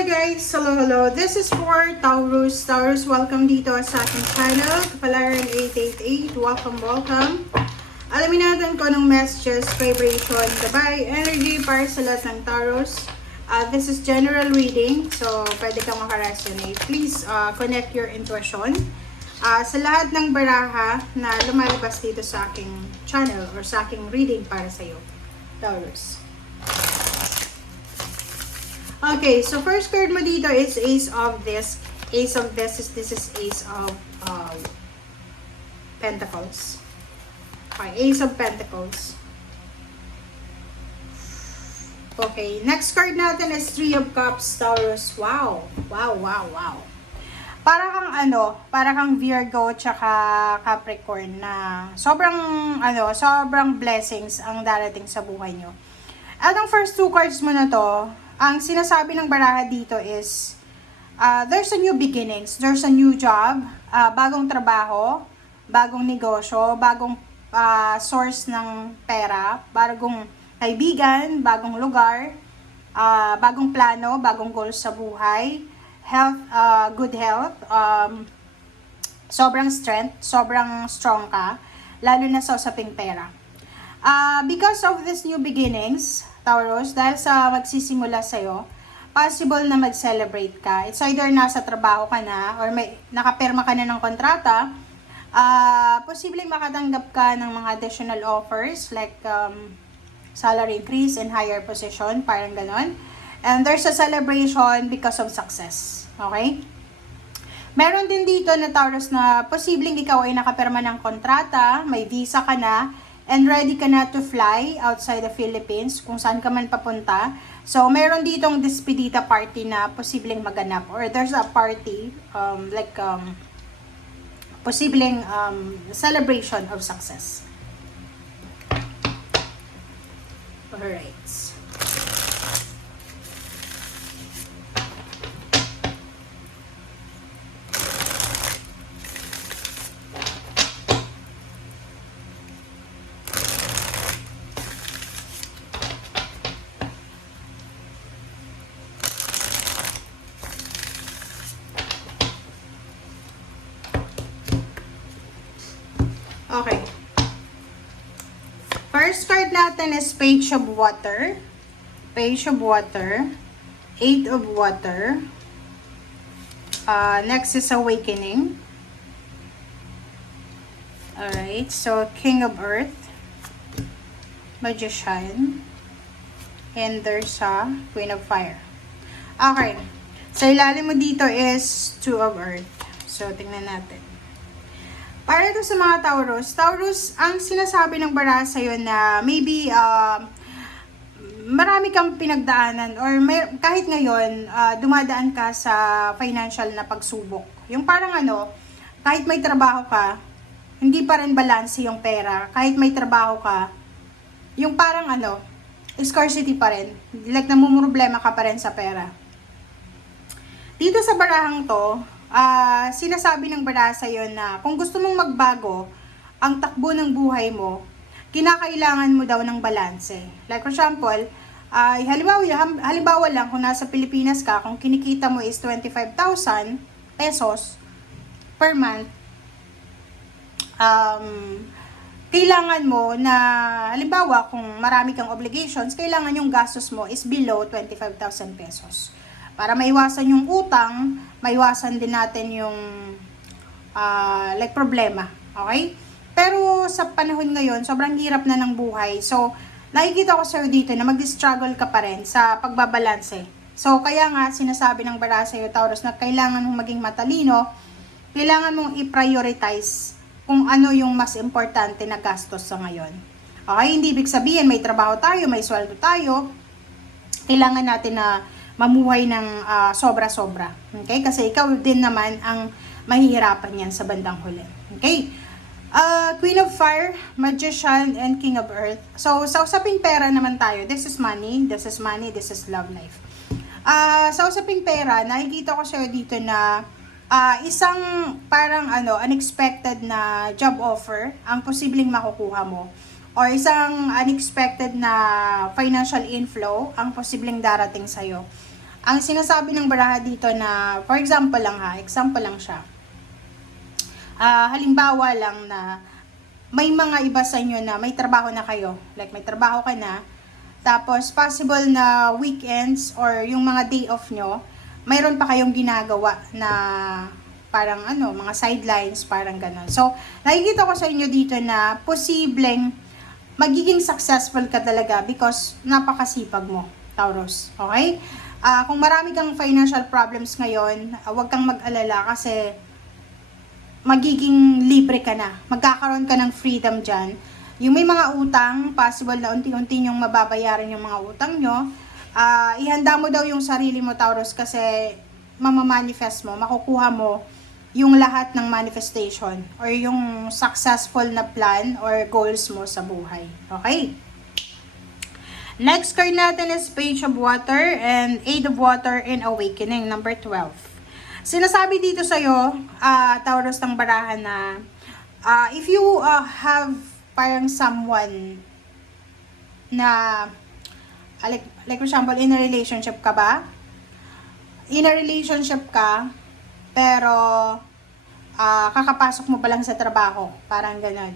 Hi guys! Hello! This is for Taurus. Taurus, welcome dito sa aking channel. Kapalaran 888. Welcome! Alamin natin kung anong messages, vibration, gabay, energy para sa lahat ng Taurus. This is general reading, so pwede kang makaresonate. Please connect your intuition. Sa lahat ng baraha na lumalabas dito sa aking channel or sa aking reading para sa iyo, Taurus. Okay, so first card mo dito is Ace of this. Ace of this is Ace of Pentacles. Okay, Ace of Pentacles. Okay, next card natin is Three of Cups, Taurus. Wow. Para kang Virgo tsaka Capricorn na sobrang blessings ang darating sa buhay nyo. At ang first two cards mo na to, ang sinasabi ng baraha dito is, there's a new beginnings, there's a new job, bagong trabaho, bagong negosyo, bagong source ng pera, bagong kaibigan, bagong lugar, bagong plano, bagong goals sa buhay, health, good health, sobrang strength, sobrang strong ka, lalo na sa usaping pera. Because of this new beginnings, Taurus, dahil sa magsisimula sa'yo, possible na mag-celebrate ka. It's either nasa trabaho ka na or may nakapirma ka na ng kontrata, posibleng makatanggap ka ng mga additional offers like salary increase and higher position, parang ganon. And there's a celebration because of success. Okay? Meron din dito na Taurus na posibleng ikaw ay nakapirma ng kontrata, may visa ka na, and ready ka na to fly outside the Philippines, kung saan ka man papunta. So, meron ditong despedida party na posibleng maganap. Or there's a party, posibleng celebration of success. Alright. Okay. First card natin is Page of Water. Page of Water. Eight of Water. Next is Awakening. Alright. So, King of Earth. Magician. And there's a Queen of Fire. Okay. Sa ilalim mo dito is Two of Earth. So, tingnan natin. Para ito sa mga Taurus, ang sinasabi ng baraha sa'yo na maybe marami kang pinagdaanan or kahit ngayon dumadaan ka sa financial na pagsubok. Yung parang kahit may trabaho ka, hindi pa rin balanse yung pera. Kahit may trabaho ka, yung parang scarcity pa rin. Like namumroblema ka pa rin sa pera. Dito sa barahang to, sinasabi ng baraha sa'yo na kung gusto mong magbago ang takbo ng buhay mo, kinakailangan mo daw ng balanse. Like for example, halimbawa lang kung nasa Pilipinas ka, kung kinikita mo is 25,000 pesos per month, kailangan mo na, halimbawa kung marami kang obligations, kailangan yung gastos mo is below 25,000 pesos. Para maiwasan yung utang, maiwasan din natin yung problema. Okay? Pero sa panahon ngayon, sobrang hirap na ng buhay. So, nakikita ko sa'yo dito na mag-struggle ka pa rin sa pagbabalanse. So, kaya nga sinasabi ng baraha sa'yo, Taurus, na kailangan mong maging matalino, kailangan mong i-prioritize kung ano yung mas importante na gastos sa ngayon. Okay? Hindi ibig sabihin may trabaho tayo, may sweldo tayo, kailangan natin na mamuhay ng sobra-sobra. Okay? Kasi ikaw din naman ang mahihirapan yan sa bandang huli. Okay? Queen of Fire, Magician, and King of Earth. So, sa usaping pera naman tayo. This is money, this is love life. Sa usaping pera, nakikita ko sa'yo dito na isang parang unexpected na job offer ang posibleng makukuha mo. Or isang unexpected na financial inflow ang posibleng darating sa'yo. Ang sinasabi ng baraha dito na, for example lang ha, example lang siya. Halimbawa lang na may mga iba sa inyo na may trabaho na kayo. Like may trabaho ka na, tapos possible na weekends or yung mga day off nyo, mayroon pa kayong ginagawa na parang mga sidelines, parang ganon. So, nakikita ko sa inyo dito na posibleng magiging successful ka talaga because napakasipag mo, Taurus. Okay? Kung marami kang financial problems ngayon, huwag kang mag-alala kasi magiging libre ka na. Magkakaroon ka ng freedom dyan. Yung may mga utang, possible na unti-unti yung mababayaran yung mga utang nyo. Ihanda mo daw yung sarili mo, Taurus, kasi mamamanifest mo, makukuha mo yung lahat ng manifestation or yung successful na plan or goals mo sa buhay. Okay? Next card natin is Page of Water and Eight of Water in Awakening, number 12. Sinasabi dito sa'yo, Taurus ng barahan na if you have parang someone na like for example, in a relationship ka ba? In a relationship ka, pero kakapasok mo pa lang sa trabaho, parang ganun.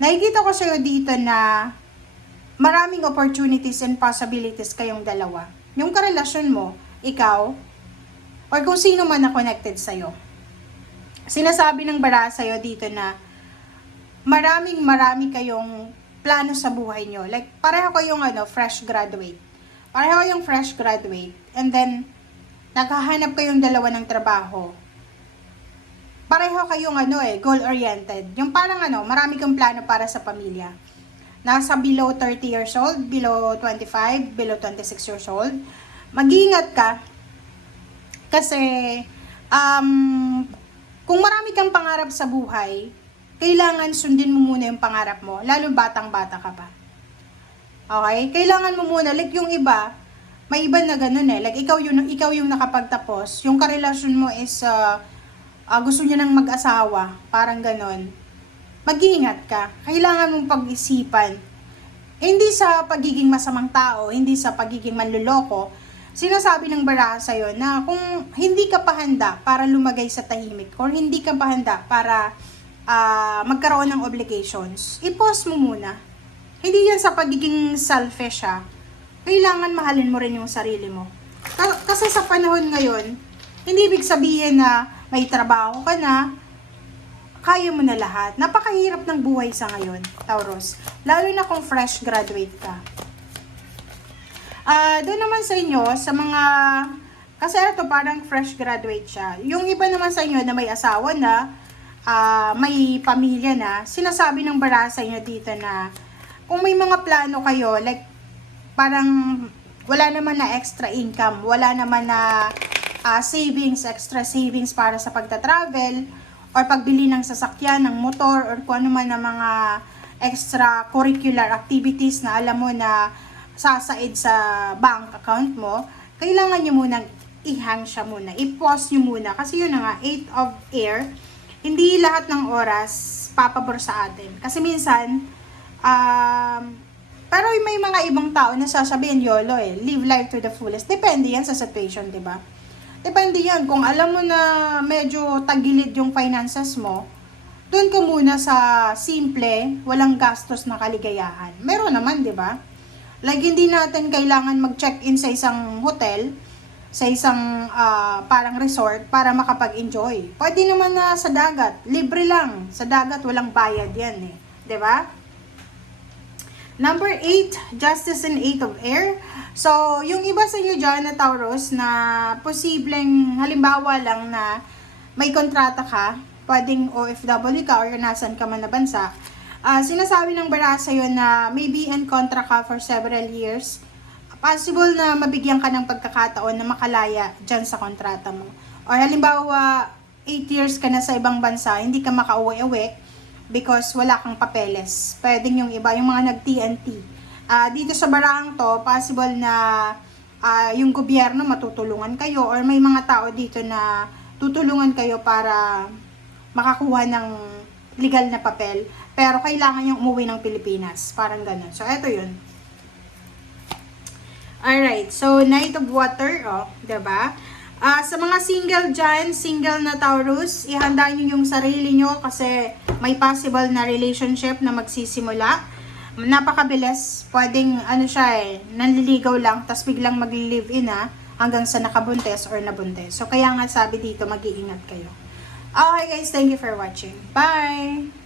Nakikita ko sa'yo dito na maraming opportunities and possibilities kayong dalawa. Yung karelasyon mo, ikaw, or kung sino man na connected sa'yo. Sinasabi ng bara sa'yo dito na marami kayong plano sa buhay nyo. Like, pareho kayong fresh graduate. Pareho kayong fresh graduate. And then, naghahanap kayong dalawa ng trabaho. Pareho kayong goal-oriented. Yung parang marami kang plano para sa pamilya. Nasa below 30 years old, below 25, below 26 years old. Mag-iingat ka. Kasi, kung marami kang pangarap sa buhay, kailangan sundin mo muna yung pangarap mo, lalo batang-bata ka pa. Okay? Kailangan mo muna, like yung iba, may iba na ganun like ikaw yung nakapagtapos, yung karelasyon mo is, gusto niya nang mag-asawa, parang ganun. Mag-iingat ka. Kailangan mong pag-isipan. Hindi sa pagiging masamang tao, hindi sa pagiging manluloko. Sinasabi ng baraha sa'yo na kung hindi ka pa handa para lumagay sa tahimik, or hindi ka pa handa para magkaroon ng obligations, i-pause mo muna. Hindi yan sa pagiging selfish Kailangan mahalin mo rin yung sarili mo. Kasi sa panahon ngayon, hindi ibig sabihin na may trabaho ka na, kaya mo na lahat. Napakahirap ng buhay sa ngayon, Taurus. Lalo na kung fresh graduate ka. Doon naman sa inyo, sa mga, kasi ito parang fresh graduate siya. Yung iba naman sa inyo na may asawa na, may pamilya na, sinasabi ng bara sa inyo dito na, kung may mga plano kayo, like, parang wala naman na extra income, wala naman na extra savings para sa pagta-travel, or pagbili ng sasakyan, ng motor, or kung ano man na mga extracurricular activities na alam mo na sasaid sa bank account mo, kailangan nyo munang i-hang siya muna, i-pause nyo muna, kasi yun na nga, 8 of air, hindi lahat ng oras papabor sa atin. Kasi minsan, pero may mga ibang tao na sasabihin YOLO live life to the fullest. Depende yan sa situation, diba? Depende yan. Kung alam mo na medyo tagilid yung finances mo, doon ka muna sa simple, walang gastos na kaligayahan. Meron naman, di ba? Like, hindi natin kailangan mag-check-in sa isang hotel, sa isang parang resort, para makapag-enjoy. Pwede naman na sa dagat. Libre lang. Sa dagat, walang bayad yan di ba? Number 8, Justice and 8 of Air. So, yung iba sa inyo dyan na Taurus na posibleng halimbawa lang na may kontrata ka, pwedeng OFW ka or nasan ka man na bansa, sinasabi ng bara sa'yo na maybe in contract ka for several years, possible na mabigyan ka ng pagkakataon na makalaya dyan sa kontrata mo. Or halimbawa, 8 years ka na sa ibang bansa, hindi ka makauwi-uwi, because wala kang papeles. Pwedeng yung iba, yung mga nag-TNT. Dito sa barang to, possible na yung gobyerno matutulungan kayo, or may mga tao dito na tutulungan kayo para makakuha ng legal na papel, pero kailangan yung umuwi ng Pilipinas. Parang ganun. So, eto yun. Alright, so Knight of Water, oh, diba? Sa mga single dyan, single na Taurus, ihanda nyo yung sarili nyo kasi may possible na relationship na magsisimula. Napakabilis, pwedeng ano siya nanliligaw lang, tas biglang mag-live-in hanggang sa nakabuntes or nabuntes. So kaya nga sabi dito, mag-iingat kayo. Okay guys, thank you for watching. Bye!